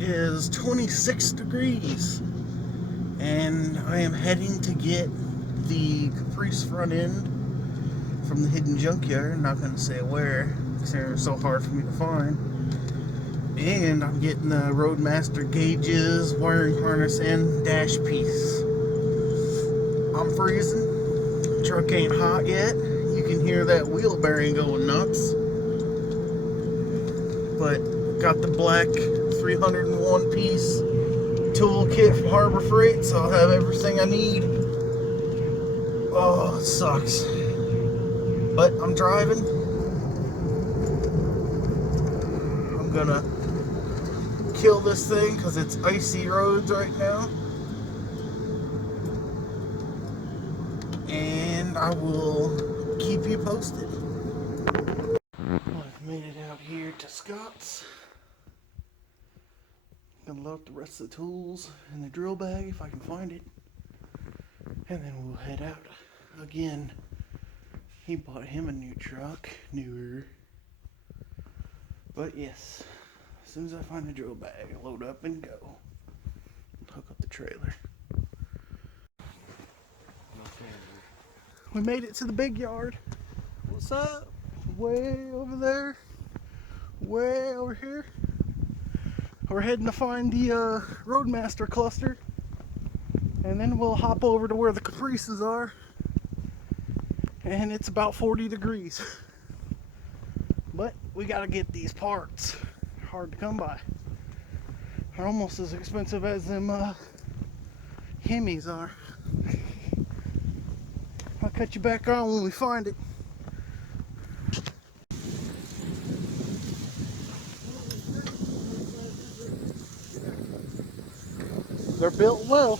is 26 degrees, and I am heading to get the Caprice front end from the hidden junkyard. I'm not going to say where, because they're so hard for me to find. And I'm getting the Roadmaster gauges, wiring harness, and dash piece. I'm freezing. Truck ain't hot yet. You can hear that wheel bearing going nuts. But got the black 301 piece toolkit from Harbor Freight, so I'll have everything I need. Oh, it sucks. But I'm driving. I'm gonna kill this thing because it's icy roads right now. And I will keep you posted. I've made it out here to Scott's. Gonna load up the rest of the tools in the drill bag if I can find it. And then we'll head out again. He bought him a new truck, newer. But yes, as soon as I find the drill bag, load up and go. Hook up the trailer. We made it to the big yard. What's up? Way over there. Way over here. We're heading to find the Roadmaster cluster. And then we'll hop over to where the Caprices are. And it's about 40 degrees. But we gotta get these parts. Hard to come by. They're almost as expensive as them Hemis are. I'll cut you back on when we find it. They're built well.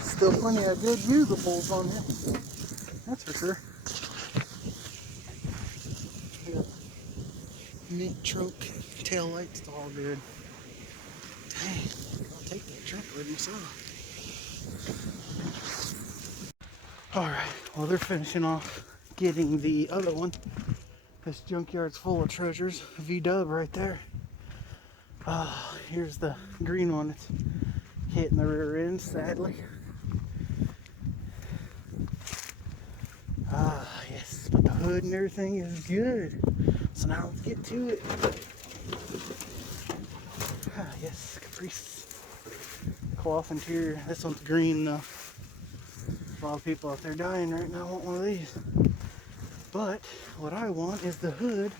Still plenty of good usables on here. That's for sure. Yeah. Mint choke tail lights, all good. Dang, I'll take that truck with myself. Alright, well they're finishing off getting the other one. This junkyard's full of treasures. V-dub right there. Here's the green one. It's hitting the rear end, sadly. Yes, but the hood and everything is good. So now let's get to it. Yes, caprice. Cloth interior. This one's green though. A lot of people out there dying right now want one of these. But what I want is the hood,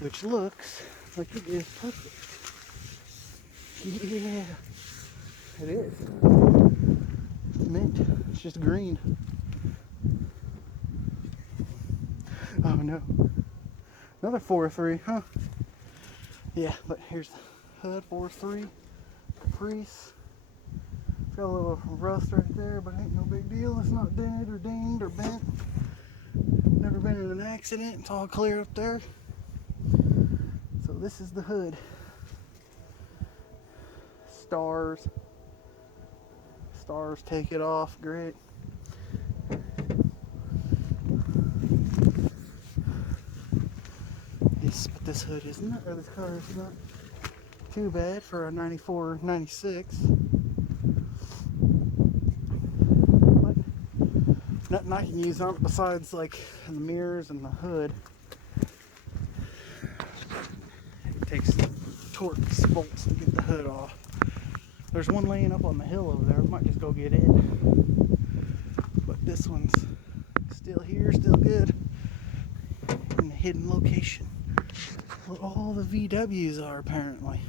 which looks like it is perfect. Yeah, it is. It's mint. It's just green. Oh no. Another 4.3, huh? Yeah, but here's the hood, 4.3, caprice. It's got a little rust right there, but it ain't no big deal. It's not dented or dinged or bent. Never been in an accident. It's all clear up there. So this is the hood. Stars. Stars take it off. Great. But this hood is not, or this color is not too bad for a 94, 96. But nothing I can use on it besides like the mirrors and the hood. It takes torques, bolts to get the hood off. There's one laying up on the hill over there. We might just go get it. But this one's still here, still good. In the hidden location. Where all the VWs are, apparently.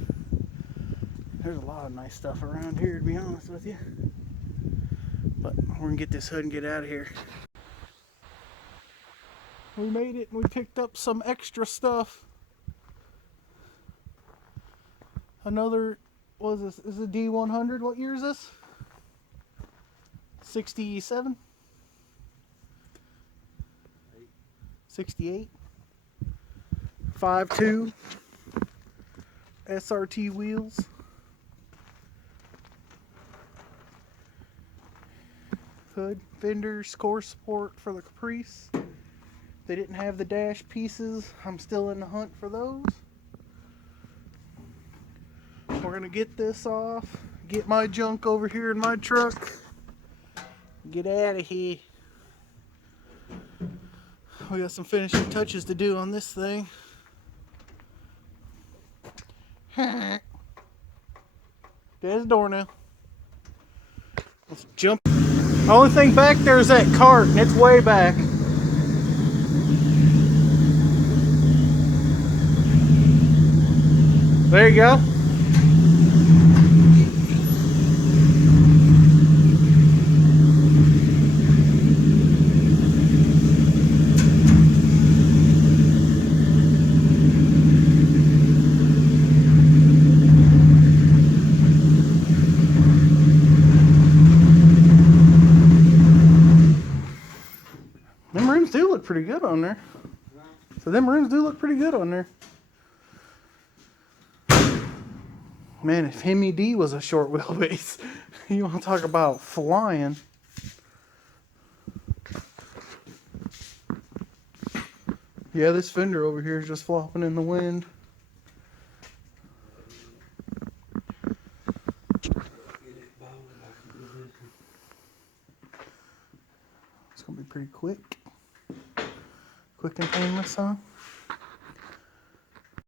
There's a lot of nice stuff around here, to be honest with you. But we're gonna get this hood and get out of here. We made it and we picked up some extra stuff. Another, what is this? This is a D100. What year is this? 67? 68? 5.2 SRT wheels. Hood, fenders, core support for the Caprice. They didn't have the dash pieces. I'm still in the hunt for those. We're gonna get this off, get my junk over here in my truck, get out of here. We got some finishing touches to do on this thing. There's the door now. Let's jump. The only thing back there is that cart, and it's way back. There you go. Them rims do look pretty good on there. So them rims do look pretty good on there. Man, if Hemi D was a short wheelbase, you want to talk about flying. Yeah, this fender over here is just flopping in the wind. It's going to be pretty quick. Quick and painless, huh?